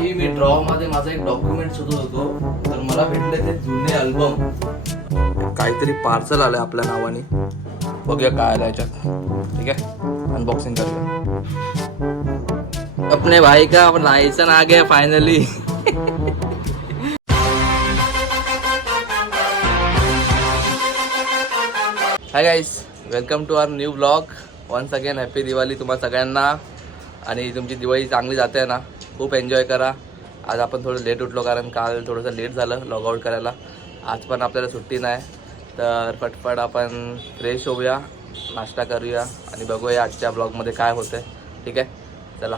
भाई मी ड्रॉ मध्ये माझा एक डॉक्युमेंट शोधत होतो, तर मला भेटले ते जुने अल्बम. काहीतरी पार्सल आलंय आपल्या नावाने. बघूया काय आलं याच्यात. ठीक आहे, अनबॉक्सिंग करूया. अपने भाई का लाइसेंस आ गया finally. Hi guys, welcome to our new blog. Once again happy Diwali तुम्हा सगळ्यांना. आणि तुमची दिवाळी चांगली जाते ना, खूप एन्जॉय करा. आज आपण थोडं लेट उठलो कारण काल थोडंसं लेट झालं लॉग आउट करायला. आज पण आपल्याला सुट्टी नाही, तर पटपट आपण फ्रेश होऊया, नाश्ता करूया आणि बघूया आजच्या ब्लॉगमध्ये काय होतं आहे. ठीक आहे, चला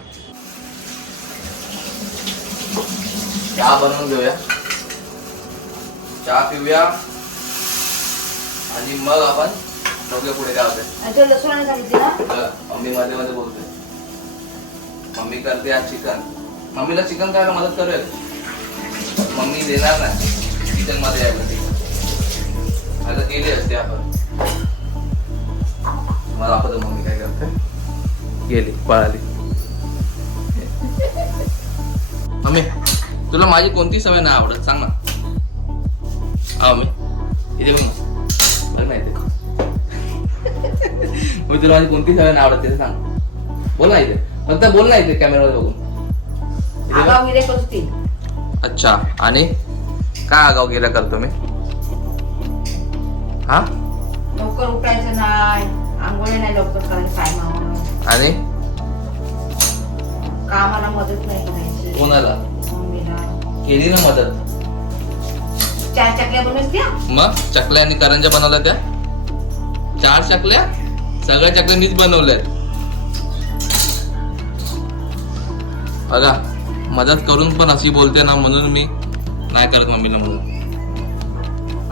चहा बनवून घेऊया, चहा पिऊया आणि मग आपण बघूया पुढे काय होतंय. मम्मी मध्ये मध्ये बोलते. मम्मी करते आज चिकन. मम्मीला चिकन करायला मदत करूया. मम्मी देणार नाही किचन मध्ये यायला. चिकन आता केली असते आपण. मला आपण मम्मी काय करते, गेली पळाली. मम्मी तुला माझी कोणती सवय नाही आवडत सांग ना. हा मम्मी इथे बघ ना, बघ ना इथे. मी तुला माझी कोणती सवय नाही आवडत ते सांग. बोल ना इथे, फक्त बोल ना इथे कॅमेरावर बघून. अच्छा, आणि काय आगाव गेला करतो मी? हा, लवकर उठायचं नाही, आंघोळी नाही लवकर करायचं टायमावर, आणि कामाला मदत नाही करायची. कोणाला? मम्मीला केली ना मदत. 4 चकल्या बनवत्या. मग चकल्या आणि करंज्या बनवल्या त्या 4 चकल्या. सगळ्या चकल्या मीच बनवल्यात. बघा, मदत करून पण अशी बोलते ना, म्हणून मी नाही करत मम्मीला मदत.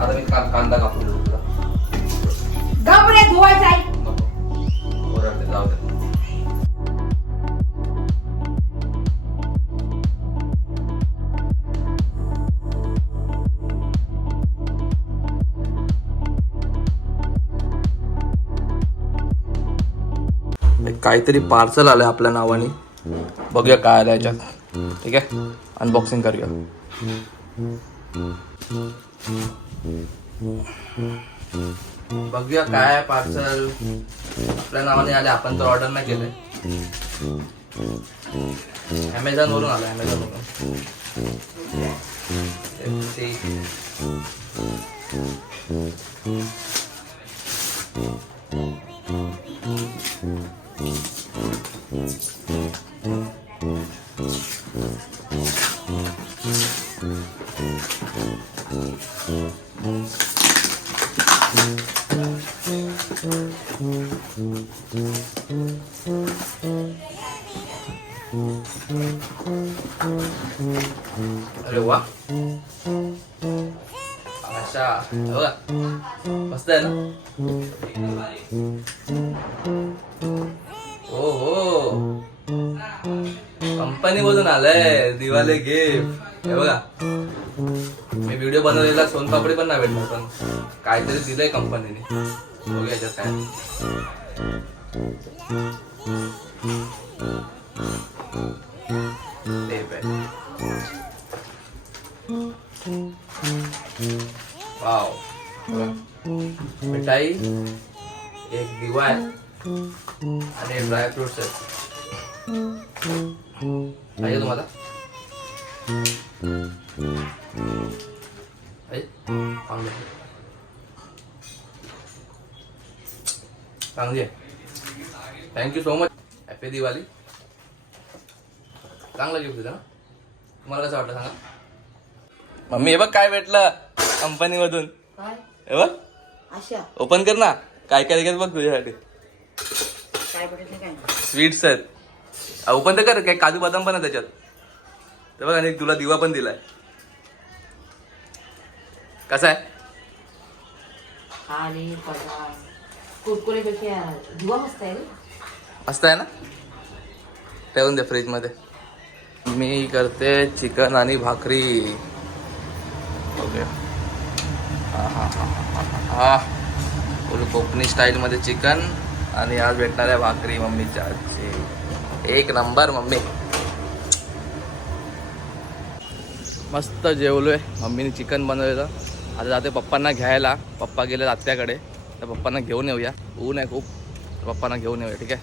आता मी कांदा कापू देतो तुला. गबरे धुवायचं आहे. ओरडते, जाऊ दे. काहीतरी पार्सल आलंय आपल्या नावाने. बघूया काय आलं याच्यात. ठीक आहे, अनबॉक्सिंग करूया. बघूया काय पार्सल आपल्या नावाने आले. आपण तर ऑर्डर नाही केलंय. अमेझॉन वरून आलं. अमेझॉन वरून. अरे वा, अच्छा बघा मस्त आहे ना. हो हो, कंपनी मधून आलंय दिवाळी गिफ्ट. हे बघा, मी व्हिडिओ बनवलेला सोनपापडी पण नाही भेटणार, पण काहीतरी दिलंय कंपनीने. बघूया याच्यात काय. वाव, मिठाई, एक दिवा आहे आणि ड्राय फ्रुट्स आहेत. पाहिजे तुम्हाला? चांगली आहे. Thank you so much. Happy Diwali. चांगलं गिफ्ट दिलं ना. तुम्हाला कसं वाटलं सांगा. मम्मी हे बघ काय भेटलं कंपनी मधून. हे बघ, ओपन कर ना. काय काय देतात बघ तुझ्यासाठी. स्वीट्स आहेत. ओपन तर कर. काय काजू बदाम पण आहे त्याच्यात. ते बघ, आणि तुला दिवा पण दिलाय. कसा आहे? मस्त आहे ना. ठेवून दे फ्रीज मध्ये. मी करते चिकन आणि भाकरी. ओके. हा हा हा हा, फुल कोकणी स्टाईल मध्ये चिकन आणि आज भेटणार आहे भाकरी मम्मीच्या हातची. एक नंबर मम्मी. मस्त जेवलोय. मम्मीने चिकन बनवलेलं. आता जाते पप्पांना घ्यायला. पप्पा गेले आत्याकडे, तर पप्पांना घेऊन येऊया. ऊन आहे खूप, पप्पांना घेऊन येऊया. ठीक आहे.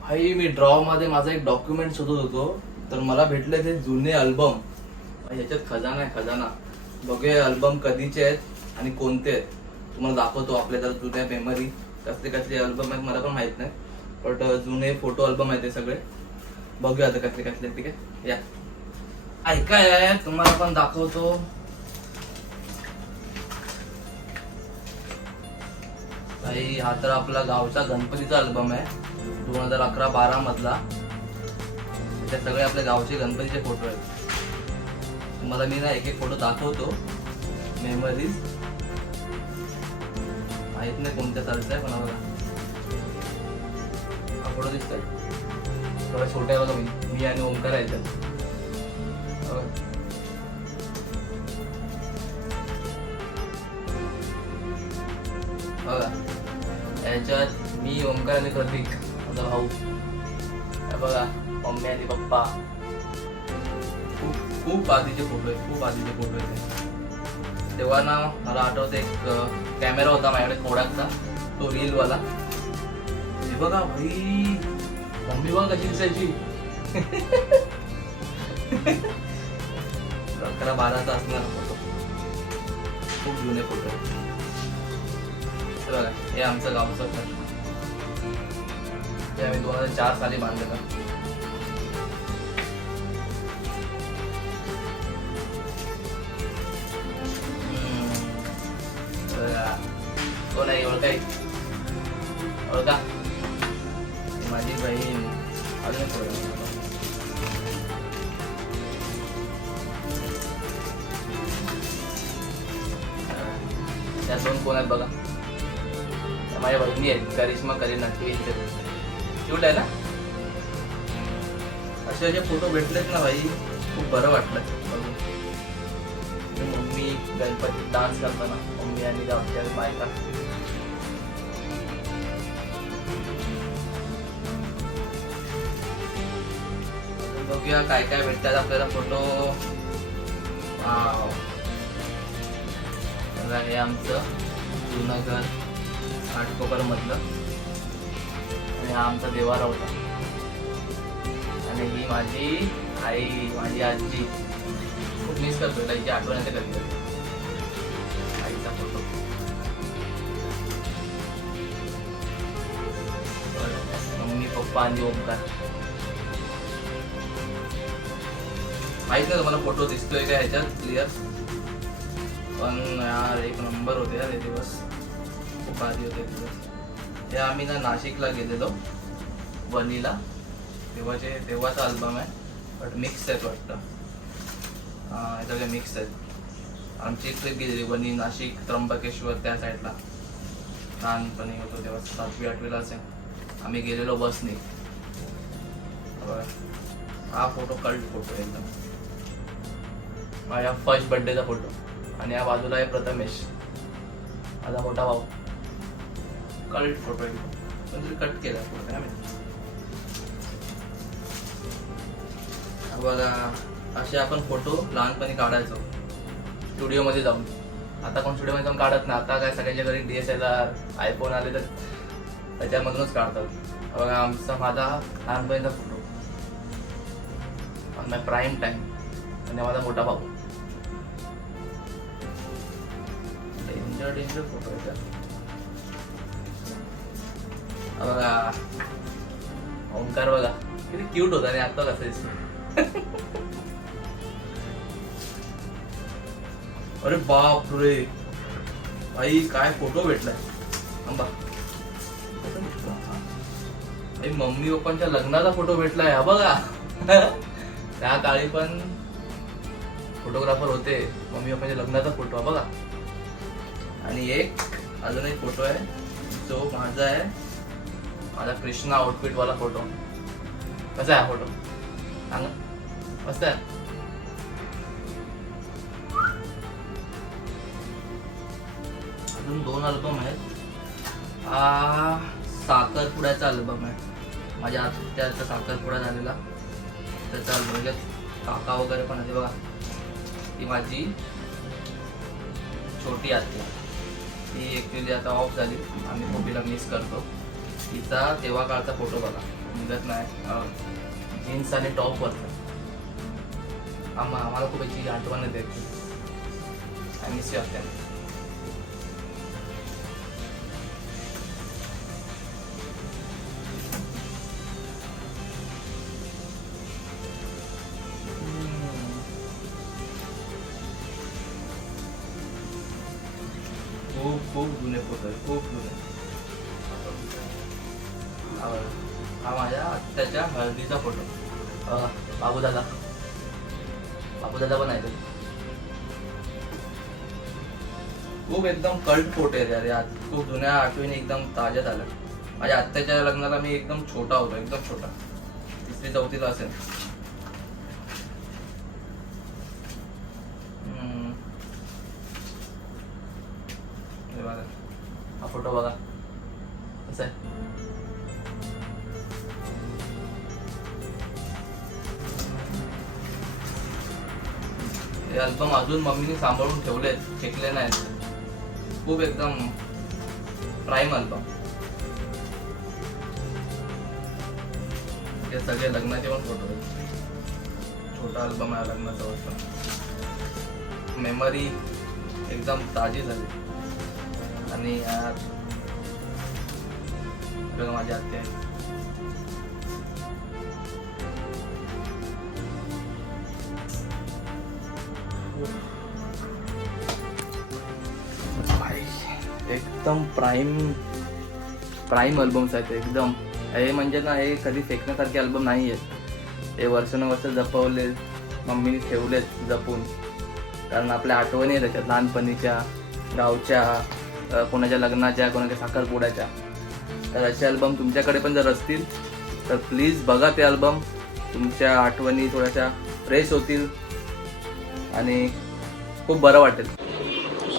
भाई मी ड्रॉमध्ये माझा एक डॉक्युमेंट शोधत होतो, तर मला भेटले ते जुने अल्बम. ह्याच्यात खजाना आहे, खजाना. बघूया अल्बम कधीचे आहेत आणि कोणते आहेत. तुम्हाला दाखवतो. आपल्या जर जुन्या मेमरी कसले कसले अल्बम आहेत मला पण माहित नाही, बट जुने फोटो अल्बम आहेत ते सगळे. बघूया आता कसले कसले. ठीक आहे, या ऐकाय आहे, तुम्हाला पण दाखवतो. भाई हा तर आपला गावचा गणपतीचा अल्बम आहे, 2011-12 मधला. त्यात सगळे आपल्या गावचे गणपतीचे फोटो आहेत. तुम्हाला मी ना एक एक फोटो दाखवतो. मेमरीज माहित नाही कोणत्या सालचा आहे, पण बघा हा फोटो दिसतोय. थोडा छोटा आहे बघा. मी आणि ओमकार आहे त्यात. बघा याच्यात मी, ओमकार आणि प्रतीक माझा भाऊ. बघा मम्मी आणि पप्पा. खूप खूप आधीचे फोटो आहेत, खूप आधीचे फोटो आहेत. तेव्हा ना मला आठवतं एक कॅमेरा होता माझ्याकडे कोडाकचा, तो रीलवाला. हे बघा भाई, मम्मी बघा कशी दिसायची. 11-12चा असणार फोटो. खूप जुने फोटो आहेत. बघा हे आमचं गावचं घर. ते आम्ही 2004 साली बांधलेलं. कोण आहे ओळखाय? ओळखा? माझी बहीण. अजून त्या दोन कोण आहेत बघा, माझ्या बहिणी आहेत, करिश्मा, करीना. क्यूट आहे ना. असे असे फोटो भेटलेत ना भाई, खूप बरं वाटलं बघून. मम्मी गणपती डान्स करताना, मम्मी आणि गावच्या बायका. बघूया काय काय भेटतात आपल्याला फोटो. हे आमचं जुनं घर घाटकोपर मधलं, आणि हा आमचा देवारा होता. आणि ही माझी आई, माझी आजी. खूप मिस करतो त्याची आठवण येते कधी कधी. आईचा फोटो. मम्मी, पप्पा आणि ओमकार. माहित नाही तुम्हाला फोटो दिसतोय का ह्याच्यात क्लिअर, पण यार एक नंबर होते यार हे दिवस. खूप आधी होते दिवस. हे आम्ही ना नाशिकला गेलेलो वणीला, तेव्हाचा अल्बम आहे, बट मिक्स आहेत वाटतं. हे सगळे मिक्स आहेत. आमची ट्रिप गेलेली वणी, नाशिक, त्र्यंबकेश्वर त्या साईडला. लहानपणी होतो तेव्हा, 7वी-8वीला असेल. आम्ही गेलेलो बसने. हा फोटो कल्ट फोटो एकदम. माझ्या फर्स्ट बर्थडेचा फोटो. आणि या बाजूला आहे प्रथमेश, माझा मोठा भाऊ. कल्ट फोटो एकदम, पण कट केला फोटो काय माहिती. बघा असे आपण फोटो लहानपणी काढायचो स्टुडिओमध्ये जाऊन. आता कोण स्टुडिओमध्ये जाऊन काढत नाही. आता काय सगळ्यांच्या घरी DSLR, आयफोन आले तर त्याच्यामधूनच काढतात. बघा आमचा, माझा लहानपणीचा फोटो, माझा प्राईम टाइम. आणि माझा मोठा भाऊ. डेंजर फोटो आहे. बघा ओमकार बघा किती क्यूट होता आणि आता कसं दिसतो. अरे बाप रे भाई, काय फोटो भेटलाय. आंबा मम्मी पप्पांच्या लग्नाचा फोटो भेटलाय. हा बघा. त्या काळी पण फोटोग्राफर होते. मम्मी पप्पांच्या लग्नाचा फोटो हा बघा. आणि एक अजून एक फोटो आहे जो माझा आहे, माझा कृष्णा आउटफिट वाला फोटो. कसा आहे हा फोटो सांगा. मस्त आहे. अजून 2 अल्बम आहेत. साखरपुड्याचा अल्बम आहे. माझ्या आत्याचा साखरपुडा झालेला त्याचा अल्बम, म्हणजे काका वगैरे पण आहे बघा. ती माझी छोटी आत्या, ती ॲक्च्युली आता ऑफ झाली. आम्ही मोठीला मिस करतो. तिचा तेव्हा काळचा फोटो बघा, निघत नाही, जीन्स आणि टॉपवरचा. आम्हाला खूप याची आठवण येते. आय मिस यू आत्या. खूप जुने फोटो आहे, खूप जुने. हा माझ्या आत्याच्या हळदीचा फोटो. बाबूदादा पण आहे ते. खूप एकदम कल्ट फोटो आहे यार. आज खूप जुन्या आठवणी एकदम ताज्या झाल्या. माझ्या आत्याच्या लग्नाला मी एकदम छोटा होतो, एकदम छोटा, 3री-4थीला असेल. हा फोटो बघा कसा आहे. हे अल्बम अजून मम्मीने सांभाळून ठेवलेत, फेकले नाहीत. खूप एकदम प्राईम अल्बम. हे सगळे लग्नाचे पण फोटो आहेत. छोटा अल्बम आहे लग्नाचा वर्ष. मेमरी एकदम ताजी झाली. आणि यार बघा माझी आत्या आहे. एकदम प्राईम अल्बम्स आहेत एकदम. हे म्हणजे ना, हे कधी फेकण्यासारखे अल्बम नाही आहेत. हे वर्षानुवर्ष जपवले, मम्मीने ठेवलेत जपून. कारण आपल्या आठवणी आहेत त्याच्यात, लहानपणीच्या, गावच्या, कोणाच्या लग्नाच्या, कोणाच्या साखरपुड्याच्या. तर असे अल्बम तुमच्याकडे पण जर असतील तर प्लीज बघा ते अल्बम. तुमच्या आठवणी थोड्याशा फ्रेश होतील आणि खूप बरं वाटेल.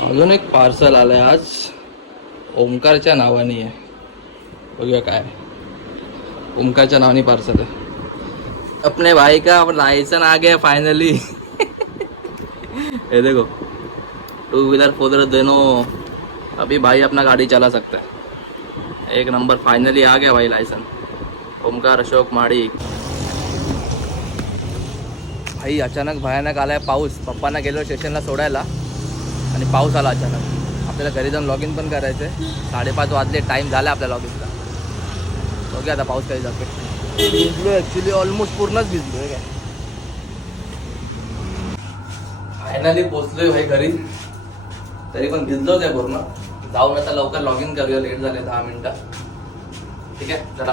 अजून एक पार्सल आलंय आज, ओमकारच्या नावाने आहे. बघूया काय. ओमकारच्या नावाने पार्सल है. अपने भाई का लाइसेंस आ गया फाइनली. ये देखो, 2 व्हीलर 4 व्हीलर दोनों. अभी भाई अपना गाड़ी चला सकता है. एक नंबर, फाइनली आ गया भाई लाइसेंस. ओमकार अशोक माडी. भाई अचानक भयानक आलाय पाऊस. पप्पांना गेलो स्टेशनला सोडायला आणि पाऊस आला अचानक. आपल्याला घरी जाऊन लॉग इन पण करायचं आहे. 5:30 वाजले, टाईम झाला आपल्या लॉग इनचा. बघूया आता पाऊस कधी जातो. भिजलो ॲक्च्युली, ऑलमोस्ट पूर्णच भिजलो आहे काय. फायनली पोचलोय भाई घरी, तरी पण भिजलोच आहे पूर्ण. जाऊन आता लवकर लॉग इन करूया, लेट झाले 10 मिनिटं. ठीक आहे चला.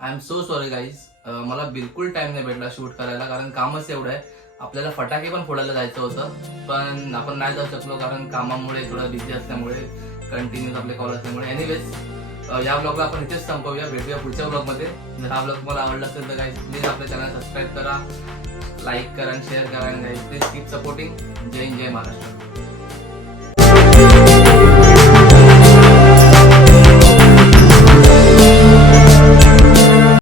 I am so sorry guys, मला बिलकुल टाइम नाही भेटला शूट करायला, कारण कामच एवढं आहे. आपल्याला फटाके पण फोडायला जायचं होतं, पण आपण नाही जाऊ शकलो कारण कामामुळे, थोडं बिझी असल्यामुळे, कंटिन्यूस आपले कॉल असल्यामुळे. एनिवेज, या ब्लॉगला आपण इथेच संपवूया. भेटूया पुढच्या ब्लॉगमध्ये. जर हा ब्लॉग तुम्हाला आवडला असेल तर गाईज प्लीज आपल्या चॅनल सबस्क्राईब करा, लाईक करा आणि शेअर करा. आणि गाईज प्लीज कीप सपोर्टिंग. जय हिंद, जय महाराष्ट्र.